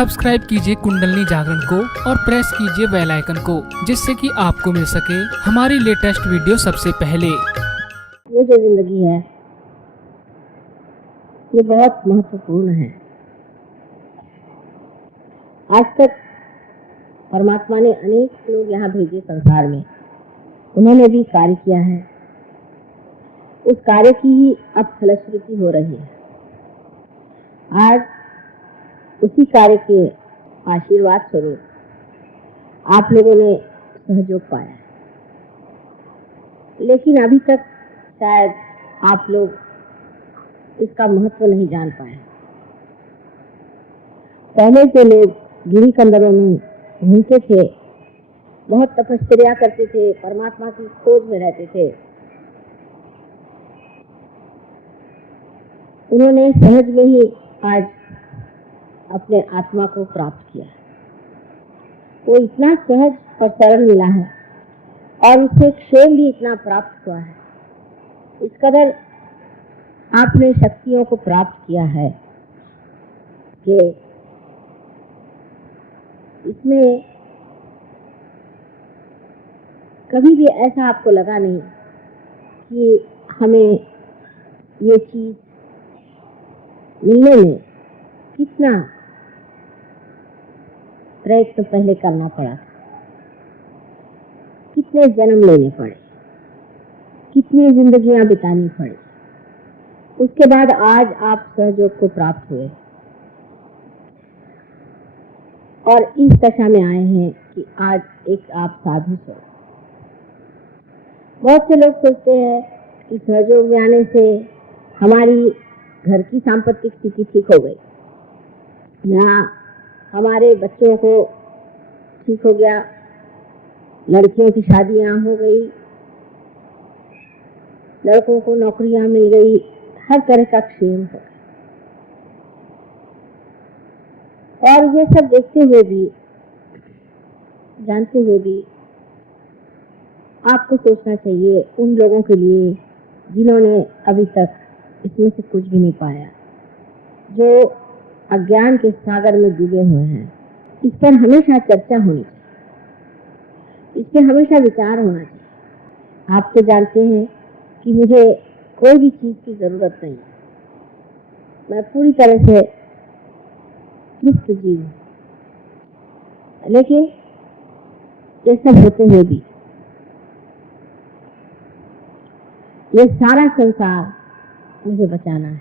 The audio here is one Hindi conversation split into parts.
सब्सक्राइब कीजिए कुंडलनी जागरण को और प्रेस कीजिए बेल आइकन को, जिससे कि आपको मिल सके हमारी लेटेस्ट वीडियो सबसे पहले। ये जो जिंदगी है ये बहुत महत्वपूर्ण है। आज तक परमात्मा ने अनेक लोग यहाँ भेजे संसार में, उन्होंने भी कार्य किया है। उस कार्य की ही अब फलश्रुति हो रही है। आज उसी कार्य के आशीर्वाद स्वरूप आप लोगों ने सहयोग पाया, लेकिन अभी तक शायद आप लोग इसका महत्व नहीं जान पाए। पहले के लोग गिरी कंदरों में घूमते थे, बहुत तपस्या करते थे, परमात्मा की खोज में रहते थे। उन्होंने सहज में ही आज अपने आत्मा को प्राप्त किया। वो इतना सहज और सरल मिला है और उससे क्षेम भी इतना प्राप्त हुआ है। इस कदर आपने शक्तियों को प्राप्त किया है कि इसमें कभी भी ऐसा आपको लगा नहीं कि हमें ये चीज मिलने में कितना प्रयत्न पहले करना पड़ा, कितने जन्म लेने पड़े, कितनी जिंदगियां बितानी पड़ी, उसके बाद आज आप सहयोग को प्राप्त हुए और इस दशा में आए हैं कि आज एक आप साधु स्वरूप। बहुत से लोग सोचते हैं कि सहयोग में आने से हमारी घर की सांपत्तिक स्थिति ठीक हो गई, या हमारे बच्चों को ठीक हो गया, लड़कियों की शादियां हो गई, लड़कों को नौकरियां मिल गई, हर तरह का क्षेम हो गया। और ये सब देखते हुए भी, जानते हुए भी आपको सोचना चाहिए उन लोगों के लिए जिन्होंने अभी तक इसमें से कुछ भी नहीं पाया, जो अज्ञान के सागर में डूबे हुए हैं। इस पर हमेशा चर्चा होनी चाहिए, इस पर हमेशा विचार होना चाहिए। आप तो जानते हैं कि मुझे कोई भी चीज की जरूरत नहीं, मैं पूरी तरह से तृप्त जीव हूं, लेकिन ये सब होते हुए भी ये सारा संसार मुझे बचाना है,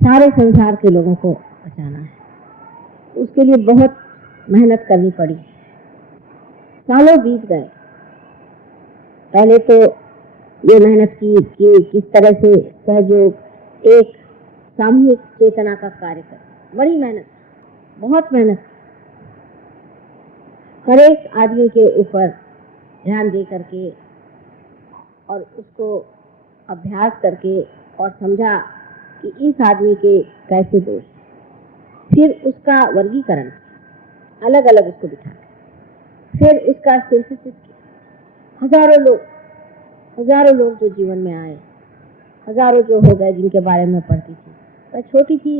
सारे संसार के लोगों को बचाना है। उसके लिए बहुत मेहनत करनी पड़ी, सालों बीत गए। पहले तो ये मेहनत की कि किस तरह से सहयोग एक सामूहिक चेतना का कार्य कर, बड़ी मेहनत, बहुत मेहनत, हर एक आदमी के ऊपर ध्यान दे करके और उसको अभ्यास करके और समझा कि इस आदमी के कैसे दोष, फिर उसका वर्गीकरण अलग अलग उसको बिठा, फिर उसका सिंथेसिस किया। हजारों लोग जो जीवन में आए, हजारों जो हो गए जिनके बारे में पढ़ती थी। मैं छोटी थी,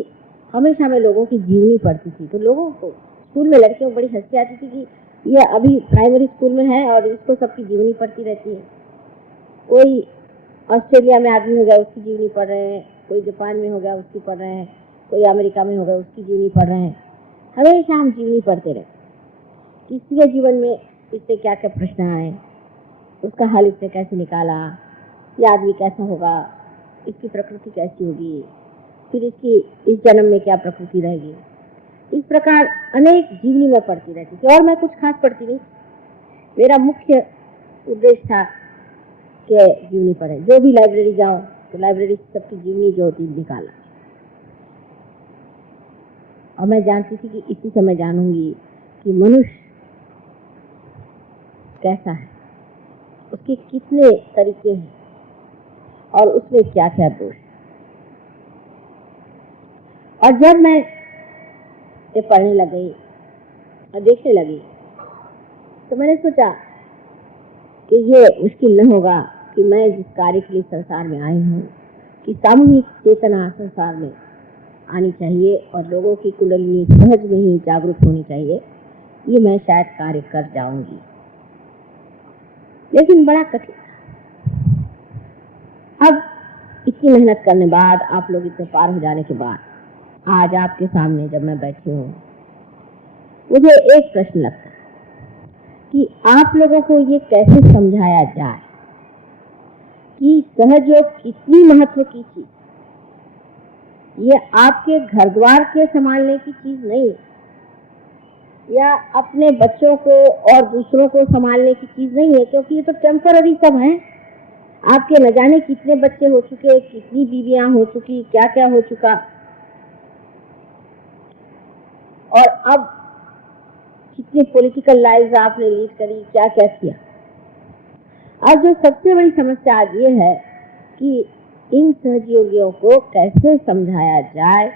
हमेशा मैं लोगों की जीवनी पढ़ती थी, तो लोगों को स्कूल में लड़कियों को बड़ी हंसी आती थी कि ये अभी प्राइमरी स्कूल में है और इसको सबकी जीवनी पढ़ती रहती है। कोई ऑस्ट्रेलिया में आदमी हो गया उसकी जीवनी पढ़ रहे हैं, कोई जापान में हो गया उसकी पढ़ रहे हैं, कोई अमेरिका में हो गया उसकी जीवनी पढ़ रहे हैं। हमेशा हम जीवनी पढ़ते रहे, किसी जीवन में इससे क्या क्या प्रश्न आए, उसका हल इससे कैसे निकाला, ये आदमी कैसा होगा, इसकी प्रकृति कैसी होगी, फिर इसकी इस जन्म में क्या प्रकृति रहेगी। इस प्रकार अनेक जीवनी में पढ़ती रहती थी और मैं कुछ खास पढ़ती नहीं। मेरा मुख्य उद्देश्य था कि जीवनी पढ़े, जो भी लाइब्रेरी जाओ तो लाइब्रेरी सबकी जीवनी जो होती निकाला। और मैं जानती थी कि इसी समय जानूंगी कि मनुष्य कैसा है, उसके कितने तरीके हैं और उसमें क्या क्या दोष। और जब मैं ये पढ़ने लग गई और देखने लगी तो मैंने सोचा कि ये मुश्किल न होगा कि मैं जिस कार्य के लिए संसार में आई हूँ, कि सामूहिक चेतना संसार में आनी चाहिए और लोगों की कुंडलिनी सहज में ही जागरूक होनी चाहिए, ये मैं शायद कार्य कर जाऊंगी, लेकिन बड़ा कठिन। अब इतनी मेहनत करने बाद, आप लोग इतने पार हो जाने के बाद, आज आपके सामने जब मैं बैठी हूँ, मुझे एक प्रश्न लगता है कि आप लोगों को ये कैसे समझाया जाए कि सहयोग कितनी महत्व की चीज, ये आपके घर द्वार के संभालने की चीज नहीं है, या अपने बच्चों को और दूसरों को संभालने की चीज नहीं है, क्योंकि ये तो टेम्पररी सब है। आपके न जाने कितने बच्चे हो चुके, कितनी बीवियां हो चुकी, क्या क्या हो चुका, और अब कितनी पॉलिटिकल लाइफ आपने लीड करी, क्या क्या किया। अब जो सबसे बड़ी समस्या आज ये है कि इन सहयोगियों को कैसे समझाया जाए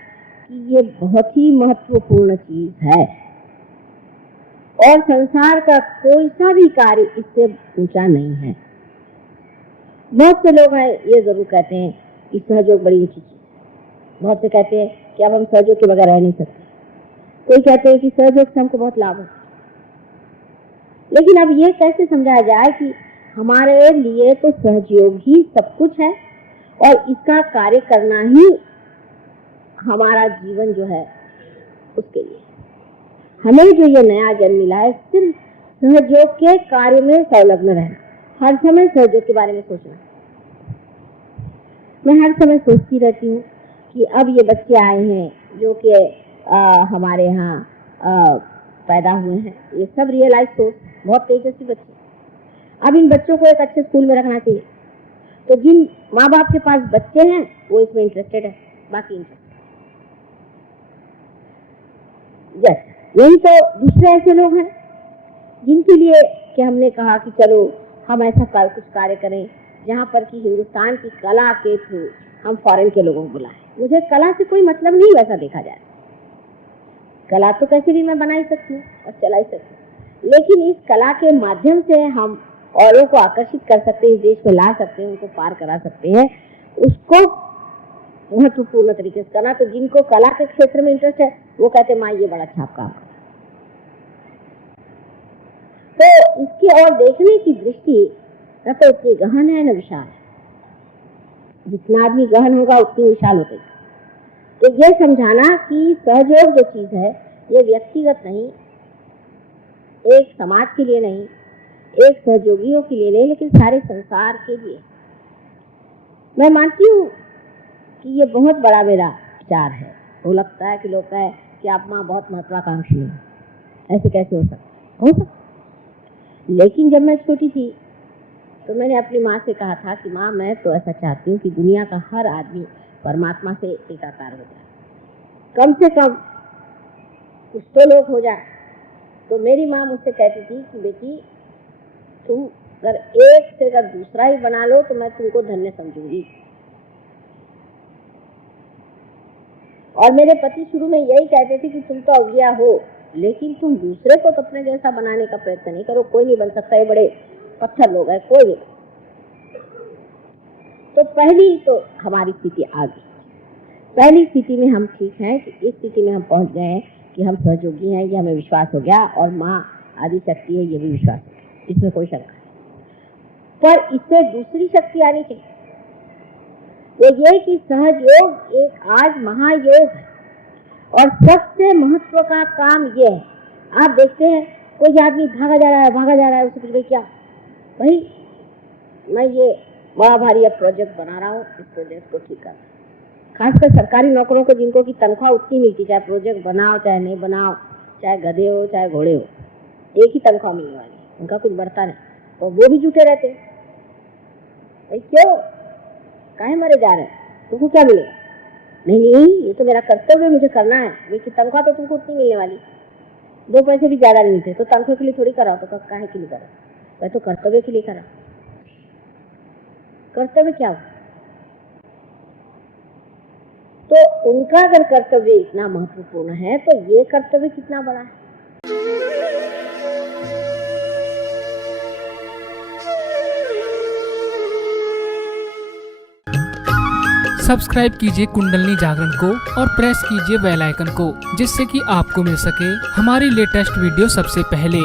कि ये बहुत ही महत्वपूर्ण चीज है और संसार का कोई सा भी कार्य इससे ऊंचा नहीं है। बहुत से लोग हैं ये जरूर कहते हैं कि सहयोग बड़ी ऊंची चीज है, बहुत से कहते हैं कि अब हम सहयोग के बगैर रह नहीं सकते, कोई कहते हैं कि सहयोग से हमको बहुत लाभ है। लेकिन अब ये कैसे समझाया जाए कि हमारे लिए तो सहयोग ही सब कुछ है और इसका कार्य करना ही हमारा जीवन जो है उसके लिए। हमें जो ये नया जन्म मिला है, सिर्फ सहयोग के कार्य में संलग्न रहना, हर समय सहयोग के बारे में सोचना। मैं हर समय सोचती रहती हूँ कि अब ये बच्चे आए हैं जो कि हमारे यहाँ पैदा हुए हैं, ये सब रियलाइज सोच, बहुत तेजस्वी बच्चे। अब इन बच्चों को एक अच्छे स्कूल में रखना चाहिए, तो जिन माँ बाप के पास बच्चे हैं वो इसमें इंटरेस्टेड है, बाकी इंटरेस्टेड यही तो दूसरे ऐसे लोग हैं जिनके लिए कि हमने कहा कि चलो हम ऐसा कुछ कार्य करें जहाँ पर कि हिंदुस्तान की कला के थ्रू हम फॉरेन के लोगों को बुलाएं। मुझे कला से कोई मतलब नहीं, वैसा देखा जाए कला तो कैसे भी मैं बना ही सकती हूँ और चला ही सकती हूँ, लेकिन इस कला के माध्यम से हम औरों को आकर्षित कर सकते हैं, इस देश में ला सकते हैं, उनको पार करा सकते हैं, उसको महत्वपूर्ण तरीके से करना। तो जिनको कला के क्षेत्र में इंटरेस्ट है वो कहते हैं माँ ये बड़ा अच्छा काम है। तो इसकी ओर देखने की दृष्टि न तो उतनी गहन है न विशाल है, जितना आदमी गहन होगा उतनी विशाल होगी। तो ये समझाना कि सहयोग जो चीज है ये व्यक्तिगत नहीं, एक समाज के लिए नहीं, एक सहयोगियों के लिए नहीं, लेकिन सारे संसार के लिए। मैं मानती हूँ कि ये बहुत बड़ा मेरा विचार है। वो लगता है कि लोग कहें कि आप माँ बहुत महत्वाकांक्षी हैं, ऐसे कैसे हो सकता। लेकिन जब मैं छोटी थी तो मैंने अपनी माँ से कहा था कि माँ मैं तो ऐसा चाहती हूँ कि दुनिया का हर आदमी परमात्मा से एकाकार हो जाए, कम से कम कुछ तो लोग हो जाए। तो मेरी माँ मुझसे कहती थी कि बेटी तुम अगर एक से अगर दूसरा ही बना लो तो मैं तुमको धन्य समझूंगी। और मेरे पति शुरू में यही कहते थे कि तुम तो अवलिया हो, लेकिन तुम दूसरे को तो अपने जैसा बनाने का प्रयत्न नहीं करो, कोई नहीं बन सकता, ये बड़े पत्थर लोग हैं, कोई नहीं। तो पहली तो हमारी स्थिति आ गई, पहली स्थिति में हम ठीक हैं कि इस स्थिति में हम पहुंच गए हैं कि हम सहयोगी हैं, ये हमें विश्वास हो गया, और माँ आदि शक्ति है ये भी विश्वास हो गया, इसमें कोई शंका नहीं। पर इससे दूसरी शक्ति आनी चाहिए, वो ये कि सहयोग एक आज महायोग है और सबसे महत्व का काम ये है। आप देखते हैं कोई आदमी भागा जा रहा है, उसे पूछे क्या भाई मैं ये बड़ा भारी प्रोजेक्ट बना रहा हूँ, इस प्रोजेक्ट को ठीक कर। खासकर सरकारी नौकरों को जिनको की तनख्वाह उतनी मिलती, चाहे प्रोजेक्ट बनाओ चाहे नहीं बनाओ, चाहे गधे हो चाहे घोड़े हो, एक ही तनख्वाह मिलने वाली, उनका कुछ बढ़ता नहीं, तो वो भी जुटे रहते भाई क्यों काहे मरे जा रहे हैं, तुमको क्या मिलेगा? नहीं ये तो मेरा कर्तव्य है, मुझे करना है, लेकिन तनख्वाह तो तुमको उतनी मिलने वाली, 2 पैसे भी ज्यादा नहीं मिलते, तो तनख्वाह के लिए थोड़ी कराओ, तो काहे के लिए करा? मैं तो कर्तव्य के लिए करा। कर्तव्य क्या हो? तो उनका अगर कर्तव्य इतना महत्वपूर्ण है तो ये कर्तव्य कितना बड़ा है। सब्सक्राइब कीजिए कुंडलनी जागरण को और प्रेस कीजिए बेल आइकन को, जिससे कि आपको मिल सके हमारी लेटेस्ट वीडियो सबसे पहले।